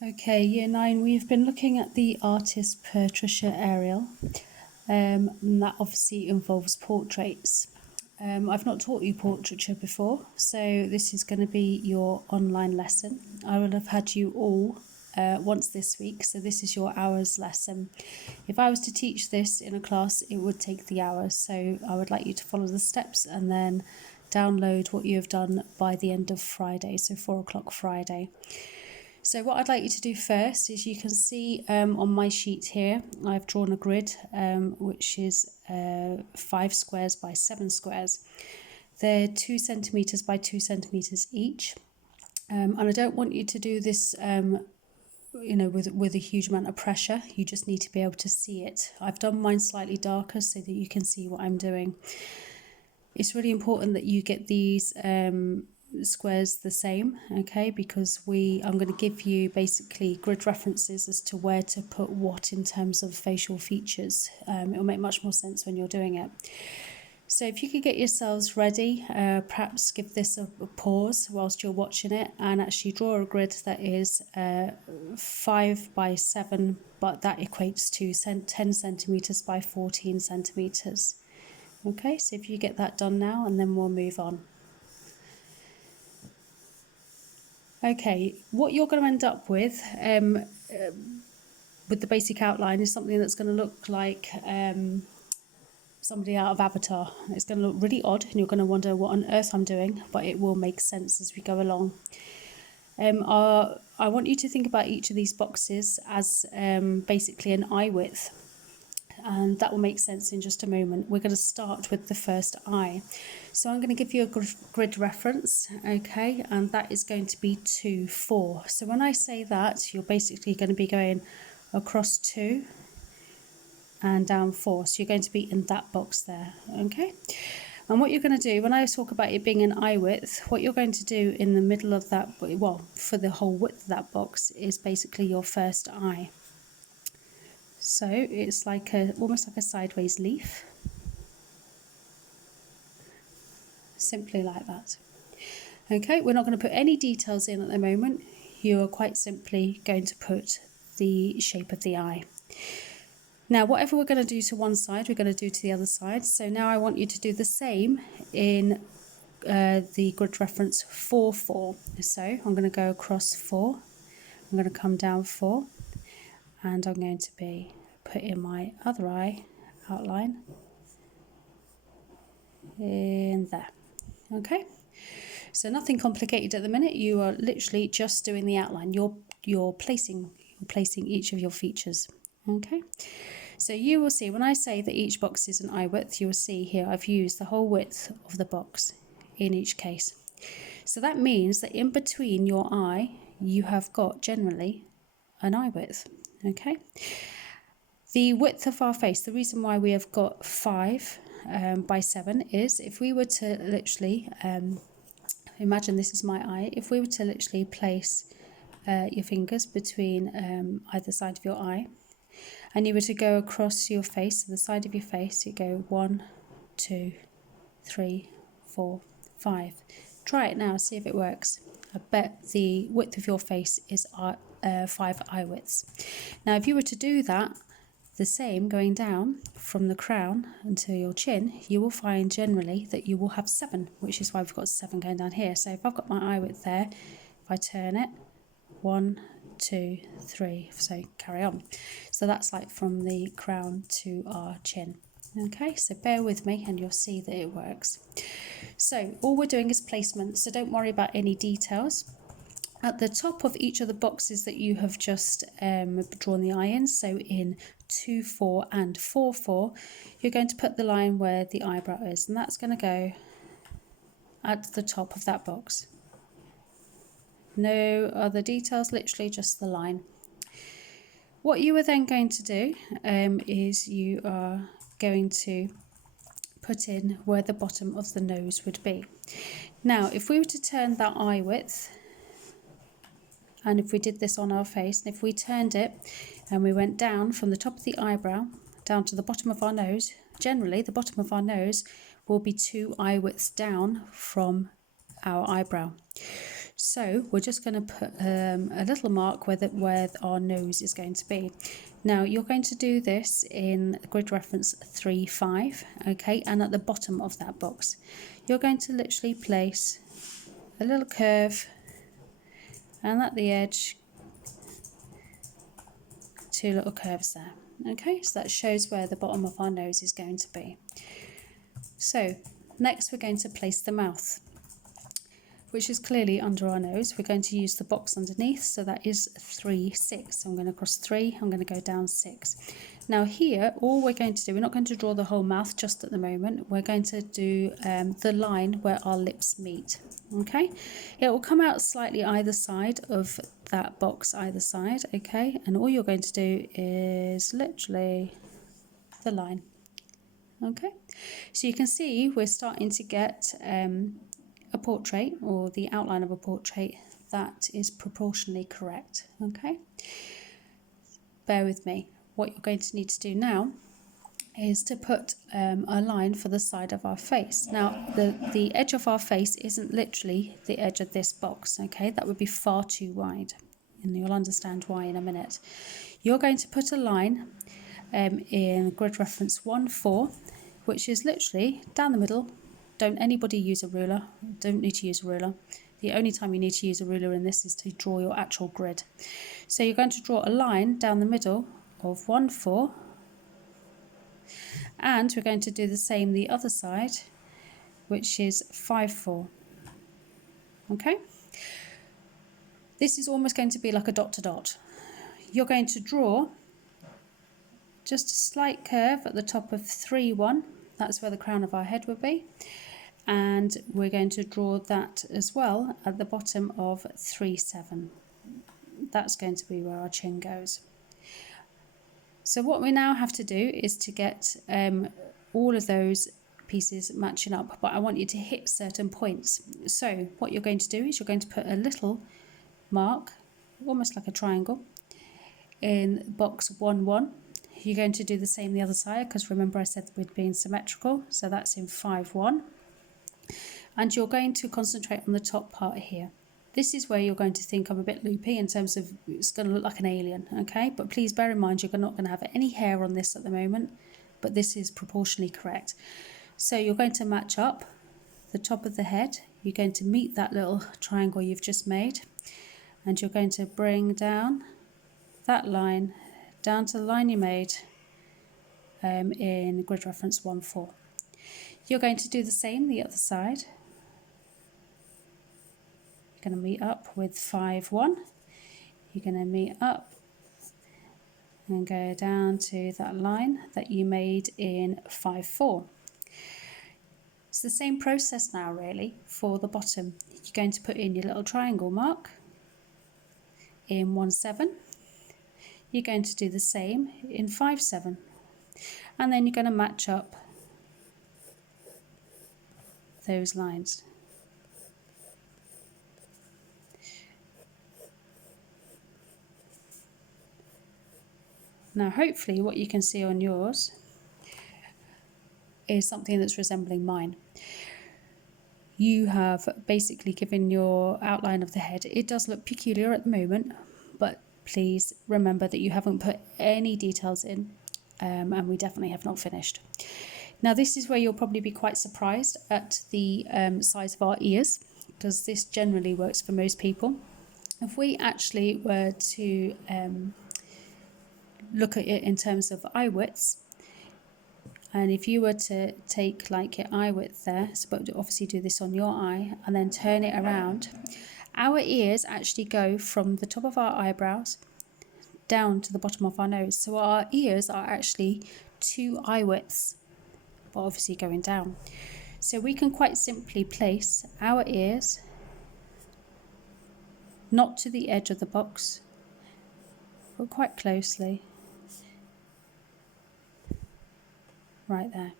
Okay, Year 9, we've been looking at the artist Portraiture aerial, and that obviously involves portraits. I've not taught you portraiture before, so this is going to be your online lesson. I will have had you all once this week, so this is your hours lesson. If I was to teach this in a class, it would take the hours, so I would like you to follow the steps and then download what you have done by the end of Friday, so 4 o'clock Friday. So what I'd like you to do first is, you can see on my sheet here, I've drawn a grid which is 5 squares by 7 squares. They're 2 centimetres by 2 centimetres each. And I don't want you to do this with a huge amount of pressure. You just need to be able to see it. I've done mine slightly darker so that you can see what I'm doing. It's really important that you get these squares the same, okay, because I'm going to give you basically grid references as to where to put what in terms of facial features. It'll make much more sense when you're doing it. So if you could get yourselves ready, perhaps give this a pause whilst you're watching it and actually draw a grid that is 5 by 7, but that equates to 10 centimetres by 14 centimetres. Okay, so if you get that done now, and then we'll move on. Okay, what you're going to end up with the basic outline is something that's going to look like somebody out of Avatar. It's going to look really odd and you're going to wonder what on earth I'm doing, but it will make sense as we go along. I want you to think about each of these boxes as basically an eye width, and that will make sense in just a moment. We're going to start with the first eye. So I'm going to give you a grid reference, okay, and that is going to be 2, 4. So when I say that, you're basically going to be going across 2 and down 4. So you're going to be in that box there, okay? And what you're going to do, when I talk about it being an eye width, what you're going to do in the middle of that, well, for the whole width of that box, is basically your first eye. So it's like almost like a sideways leaf. Simply like that. Okay, we're not going to put any details in at the moment. You are quite simply going to put the shape of the eye. Now, whatever we're going to do to one side, we're going to do to the other side. So now I want you to do the same in the grid reference 4, 4. So I'm going to go across 4. I'm going to come down 4. And I'm going to be putting my other eye outline in there. Okay, so nothing complicated at the minute. You are literally just doing the outline. You're placing each of your features. Okay, so you will see when I say that each box is an eye width, you will see here I've used the whole width of the box in each case. So that means that in between your eye you have got generally an eye width. Okay, the width of our face, the reason why we have got 5 by 7 is, if we were to literally imagine this is my eye, if we were to literally place your fingers between either side of your eye, and you were to go across your face, the side of your face, you go 1, 2, 3, 4, 5. Try it now, see if it works. I bet the width of your face is 5 eye widths. Now, if you were to do that, the same going down from the crown until your chin, you will find generally that you will have 7, which is why we've got 7 going down here. So if I've got my eye width there, if I turn it, 1, 2, 3, so carry on. So that's like from the crown to our chin. Okay, so bear with me and you'll see that it works. So all we're doing is placement, so don't worry about any details. At the top of each of the boxes that you have just drawn the eye in, so in 2, 4 and 4, 4, you're going to put the line where the eyebrow is, and that's going to go at the top of that box. No other details, literally just the line. What you are then going to do is you are going to put in where the bottom of the nose would be. Now, if we were to turn that eye width, and if we did this on our face, and if we turned it and we went down from the top of the eyebrow down to the bottom of our nose, generally the bottom of our nose will be 2 eye widths down from our eyebrow. So we're just going to put a little mark where our nose is going to be. Now you're going to do this in grid reference 3-5, okay, and at the bottom of that box you're going to literally place a little curve, and at the edge 2 little curves there. Okay, so that shows where the bottom of our nose is going to be. So next we're going to place the mouth, which is clearly under our nose. We're going to use the box underneath, so that is 3-6. So I'm going to cross 3, I'm going to go down 6. Now here, all we're going to do, we're not going to draw the whole mouth just at the moment. We're going to do the line where our lips meet. Okay, it will come out slightly either side of that box, either side. Okay, and all you're going to do is literally the line. Okay, so you can see we're starting to get a portrait, or the outline of a portrait, that is proportionally correct. Okay, bear with me. What you're going to need to do now is to put a line for the side of our face. Now the edge of our face isn't literally the edge of this box, okay, that would be far too wide, and you'll understand why in a minute. You're going to put a line in grid reference 1-4, which is literally down the middle. Don't anybody use a ruler, don't need to use a ruler. The only time you need to use a ruler in this is to draw your actual grid. So you're going to draw a line down the middle of 1-4, and we're going to do the same the other side, which is 5-4. Okay, this is almost going to be like a dot to dot. You're going to draw just a slight curve at the top of 3-1, that's where the crown of our head would be, and we're going to draw that as well at the bottom of 3-7. That's going to be where our chin goes. So what we now have to do is to get all of those pieces matching up, but I want you to hit certain points. So what you're going to do is you're going to put a little mark, almost like a triangle, in box 1-1. You're going to do the same the other side, because remember I said we'd be symmetrical, so that's in 5-1. And you're going to concentrate on the top part here. This is where you're going to think I'm a bit loopy in terms of it's going to look like an alien, okay? But please bear in mind you're not going to have any hair on this at the moment, but this is proportionally correct. So you're going to match up the top of the head. You're going to meet that little triangle you've just made, and you're going to bring down that line down to the line you made in grid reference 1-4. You're going to do the same the other side. You're going to meet up with 5-1. You're going to meet up and go down to that line that you made in 5-4. It's the same process now really for the bottom. You're going to put in your little triangle mark in 1-7. You're going to do the same in 5-7, and then you're going to match up those lines. Now hopefully what you can see on yours is something that's resembling mine. You have basically given your outline of the head. It does look peculiar at the moment, but please remember that you haven't put any details in, and we definitely have not finished. Now this is where you'll probably be quite surprised at the size of our ears, because this generally works for most people. If we actually were to look at it in terms of eye widths, and if you were to take like your eye width there, but obviously do this on your eye and then turn it around, our ears actually go from the top of our eyebrows down to the bottom of our nose. So our ears are actually 2 eye widths, but obviously going down. So we can quite simply place our ears not to the edge of the box, but quite closely. Right there.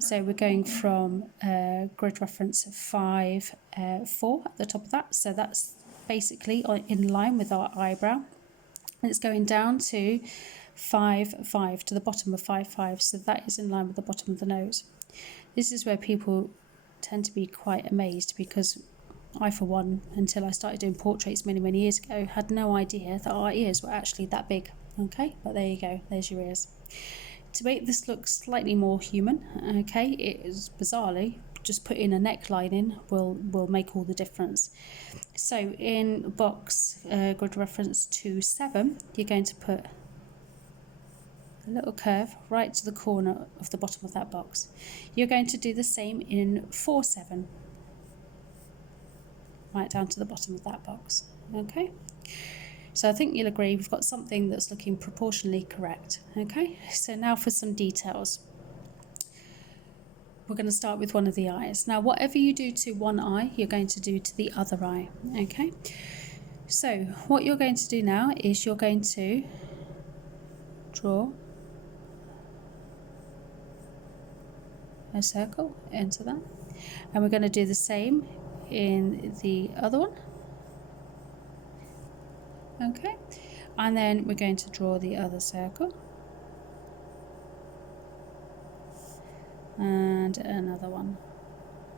So we're going from grid reference 5-4 at the top of that. So that's basically in line with our eyebrow. And it's going down to 5-5, to the bottom of 5-5. So that is in line with the bottom of the nose. This is where people tend to be quite amazed, because I for one, until I started doing portraits many years ago, had no idea that our ears were actually that big. Okay, but there you go, there's your ears. To make this look slightly more human, okay, it is bizarrely just putting a neckline in will make all the difference. So in box grid reference 2-7, you're going to put a little curve right to the corner of the bottom of that box. You're going to do the same in 4-7, right down to the bottom of that box. Okay, so I think you'll agree we've got something that's looking proportionally correct. Okay, so now for some details. We're going to start with one of the eyes. Now whatever you do to one eye, you're going to do to the other eye. Okay, so what you're going to do now is you're going to draw a circle into that, and we're going to do the same in the other one. Okay, and then we're going to draw the other circle and another one.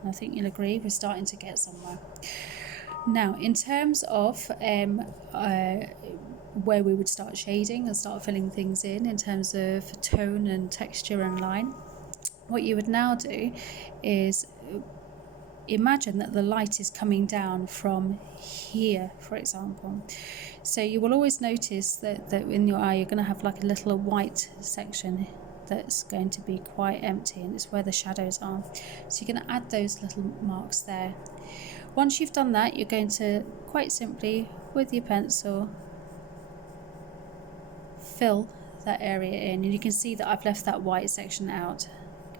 I think you'll agree we're starting to get somewhere. Now in terms of where we would start shading and start filling things in terms of tone and texture and line, what you would now do is imagine that the light is coming down from here, for example. So you will always notice that in your eye you're going to have like a little white section that's going to be quite empty, and it's where the shadows are. So you're going to add those little marks there. Once you've done that, you're going to quite simply, with your pencil, fill that area in, and you can see that I've left that white section out.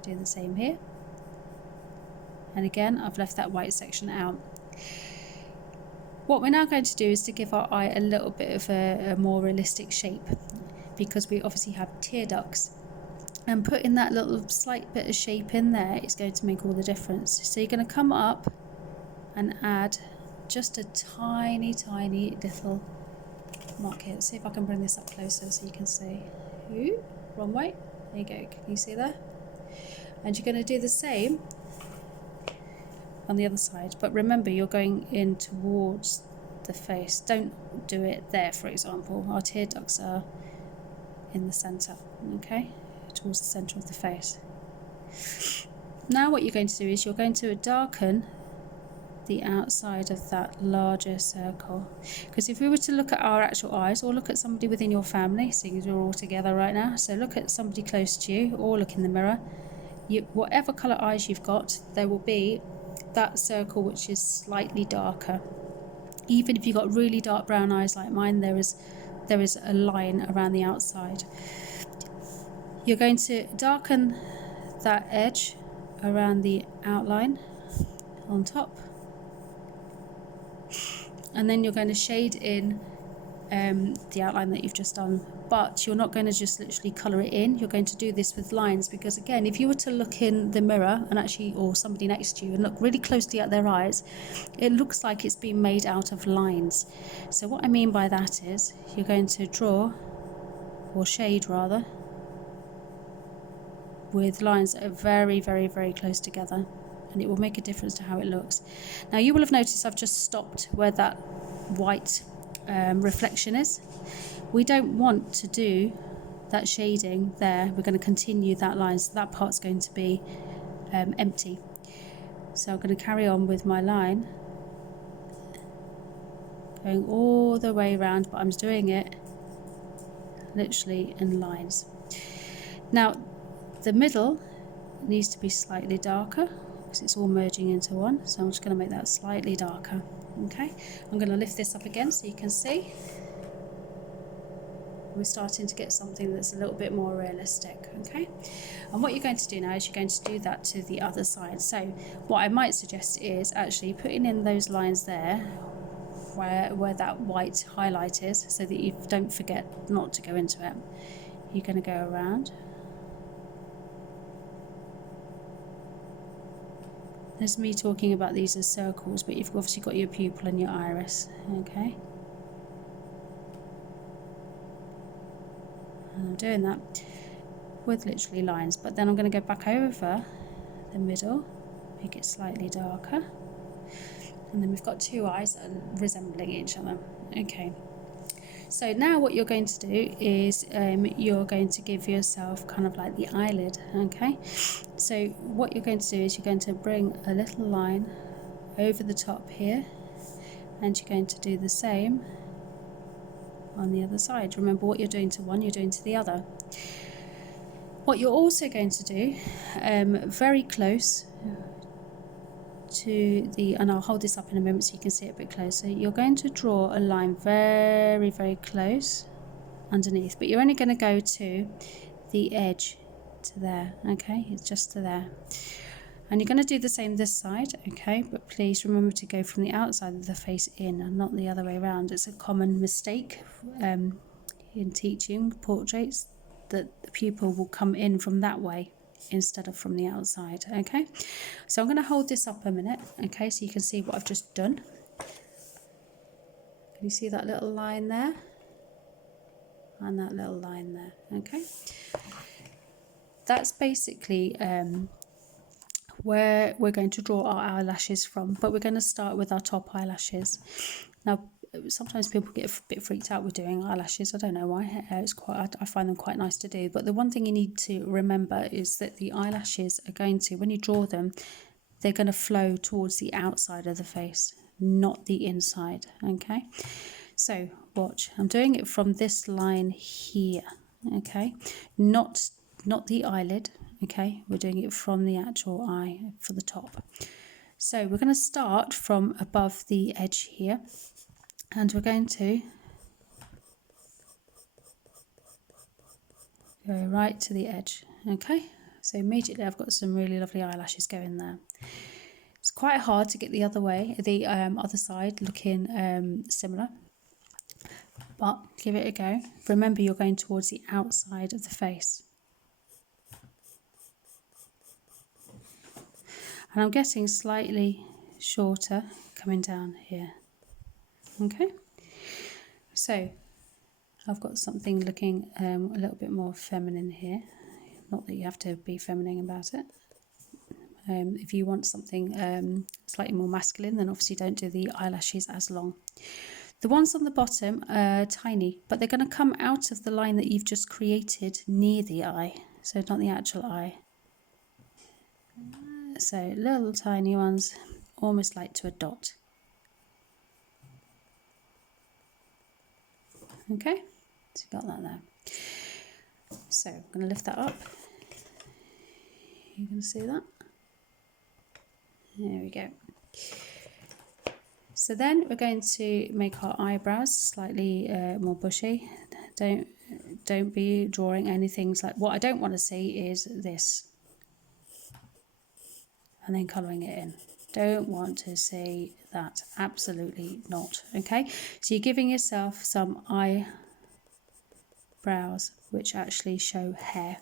Do the same here, and again I've left that white section out. What we're now going to do is to give our eye a little bit of a more realistic shape, because we obviously have tear ducts, and putting that little slight bit of shape in there is going to make all the difference. So you're going to come up and add just a tiny little mark here. See if I can bring this up closer so you can see. Ooh, wrong way. There you go, can you see there? And you're going to do the same on the other side, but remember you're going in towards the face. Don't do it there, for example. Our tear ducts are in the centre, okay, towards the centre of the face. Now what you're going to do is you're going to darken the outside of that larger circle, because if we were to look at our actual eyes, or look at somebody within your family, seeing as we're all together right now, so look at somebody close to you, or look in the mirror, whatever colour eyes you've got, there will be that circle which is slightly darker. Even if you've got really dark brown eyes like mine, there is a line around the outside. You're going to darken that edge around the outline on top, and then you're going to shade in the outline that you've just done, but you're not going to just literally colour it in. You're going to do this with lines, because again, if you were to look in the mirror and actually, or somebody next to you, and look really closely at their eyes, it looks like it's been made out of lines. So what I mean by that is you're going to draw, or shade rather, with lines that are very close together, and it will make a difference to how it looks. Now you will have noticed I've just stopped where that white reflection is. We don't want to do that shading there. We're going to continue that line, so that part's going to be empty. So I'm going to carry on with my line going all the way around, but I'm doing it literally in lines. Now the middle needs to be slightly darker because it's all merging into one, so I'm just going to make that slightly darker. Okay, I'm going to lift this up again so you can see we're starting to get something that's a little bit more realistic. Okay, and what you're going to do now is you're going to do that to the other side. So what I might suggest is actually putting in those lines there where that white highlight is, so that you don't forget not to go into it. You're going to go around. There's me talking about these as circles, but you've obviously got your pupil and your iris. Okay, and I'm doing that with literally lines, but then I'm going to go back over the middle, make it slightly darker, And then we've got two eyes that are resembling each other. Okay. So now what you're going to do is you're going to give yourself kind of like the eyelid, okay? So what you're going to do is you're going to bring a little line over the top here, and you're going to do the same on the other side. Remember, what you're doing to one, you're doing to the other. What you're also going to do, very close to the, and I'll hold this up in a moment so you can see it a bit closer, you're going to draw a line very, very close underneath, but you're only going to go to the edge to there, okay? It's just to there. And you're going to do the same this side, okay? But please remember to go from the outside of the face in and not the other way around. It's a common mistake in teaching portraits, that the pupil will come in from that way instead of from the outside, okay? So I'm going to hold this up a minute, okay, so you can see what I've just done. Can you see that little line there? And that little line there, okay? That's basically where we're going to draw our eyelashes from, but we're going to start with our top eyelashes. Now, sometimes people get a bit freaked out with doing eyelashes. I don't know why. I find them quite nice to do. But the one thing you need to remember is that the eyelashes are going to, when you draw them, they're going to flow towards the outside of the face, not the inside, okay? So watch, I'm doing it from this line here, okay? Not the eyelid, okay? We're doing it from the actual eye for the top. So we're going to start from above the edge here, and we're going to go right to the edge, okay? So immediately I've got some really lovely eyelashes going there. It's quite hard to get the other way, the other side looking similar, but give it a go. Remember, you're going towards the outside of the face. And I'm getting slightly shorter coming down here, okay? So I've got something looking a little bit more feminine here. Not that you have to be feminine about it. If you want something slightly more masculine, then obviously don't do the eyelashes as long. The ones on the bottom are tiny, but they're going to come out of the line that you've just created near the eye, so not the actual eye. So little tiny ones, almost like to a dot. Okay, so you got that there. So I'm going to lift that up. You can see that. There we go. So then we're going to make our eyebrows slightly more bushy. Don't be drawing anything like, what I don't want to see is this, and then colouring it in. Don't want to see that, absolutely not, okay? So you're giving yourself some eyebrows which actually show hair.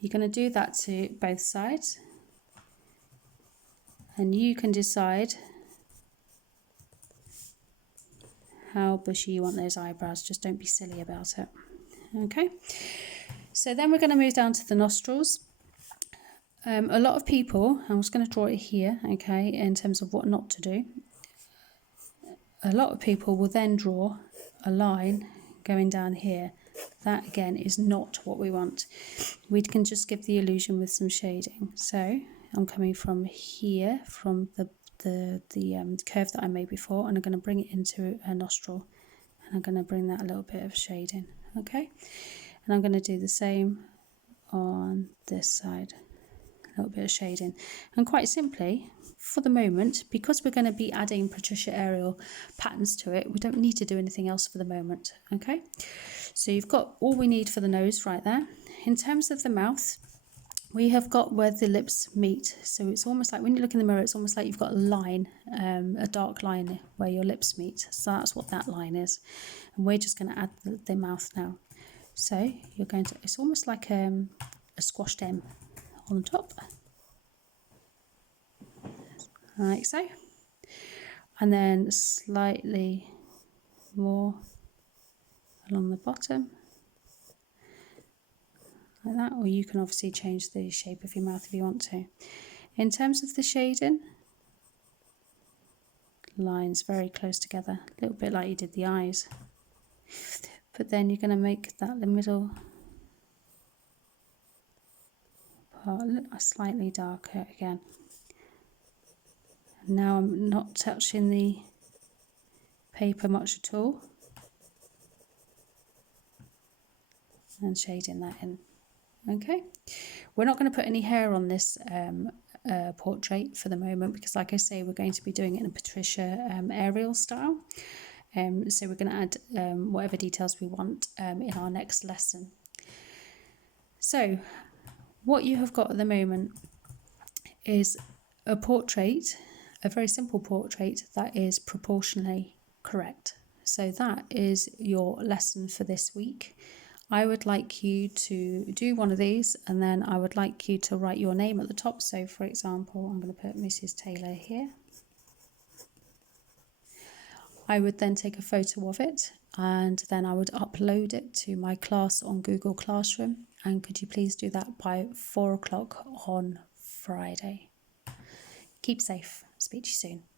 You're going to do that to both sides, and you can decide how bushy you want those eyebrows. Just don't be silly about it, okay? So then we're going to move down to the nostrils. A lot of people, I'm just going to draw it here, okay, in terms of what not to do. A lot of people will then draw a line going down here. That again is not what we want. We can just give the illusion with some shading. So I'm coming from here, from the curve that I made before, and I'm going to bring it into a nostril, and I'm going to bring that a little bit of shading, okay? And I'm going to do the same on this side, a little bit of shading. And quite simply, for the moment, because we're going to be adding Portraiture aerial patterns to it, we don't need to do anything else for the moment, okay? So you've got all we need for the nose right there. In terms of the mouth, we have got where the lips meet. So it's almost like when you look in the mirror, it's almost like you've got a line, a dark line where your lips meet. So that's what that line is. And we're just going to add the mouth now. So you're going to, it's almost like a squashed M on top, like so. And then slightly more along the bottom, like that, or you can obviously change the shape of your mouth if you want to. In terms of the shading, lines very close together, a little bit like you did the eyes. But then you're going to make that the middle part slightly darker again. And now I'm not touching the paper much at all, and shading that in. Okay, we're not going to put any hair on this portrait for the moment, because like I say, we're going to be doing it in a Portraiture aerial style. So we're going to add whatever details we want in our next lesson. So what you have got at the moment is a portrait, a very simple portrait that is proportionally correct. So that is your lesson for this week. I would like you to do one of these, and then I would like you to write your name at the top. So for example, I'm going to put Mrs. Taylor here. I would then take a photo of it, and then I would upload it to my class on Google Classroom. And could you please do that by 4 o'clock on Friday? Keep safe. Speak to you soon.